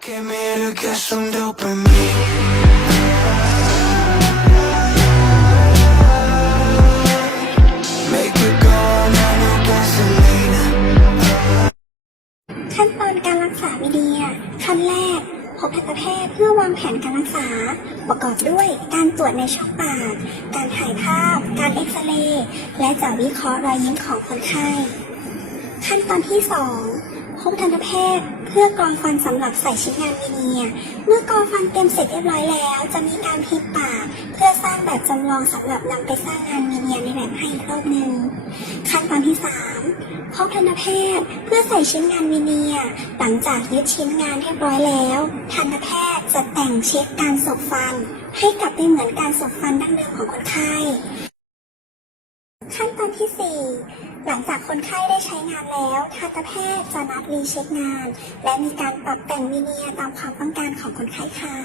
Came here to get some dopamine. ขั้นตอนการรักษาวิดีโอขั้นแรก พบทันตแพทย์เพื่อวางแผนการรักษา ประกอบด้วยการตรวจในช่องปาก การถ่ายภาพ การเอ็กซเรย์ และจะวิเคราะห์รอยยิ้มของคนไข้ ขั้นตอนที่ 2 พบทันตแพทย์ เพื่อกรองฟันสำหรับใส่ชิ้นงานวิเนีย เมื่อกรองฟันเต็มเสร็จเรียบร้อยแล้ว จะมีการพลิกปากเพื่อสร้างแบบจำลองสำหรับนำไปสร้างงานวิเนียในแบบให้อีกรอบหนึ่งขั้นตอนที่ 3 พบทันตแพทย์เพื่อใส่ชิ้นงานวิเนีย หลังจากยึดชิ้นงานเรียบร้อยแล้ว ทันตแพทย์จะแต่งเช็คการสบฟัน ให้กลับไปเหมือนการสบฟันดั้งเดิมของคนไข้ ขั้นที่ 4 หลังจากคนไข้ได้ใช้งานแล้วทันตแพทย์จะนัดรีเช็คงาน และมีการปรับแต่งวิเนียตามความต้องการของคนไข้ค่ะ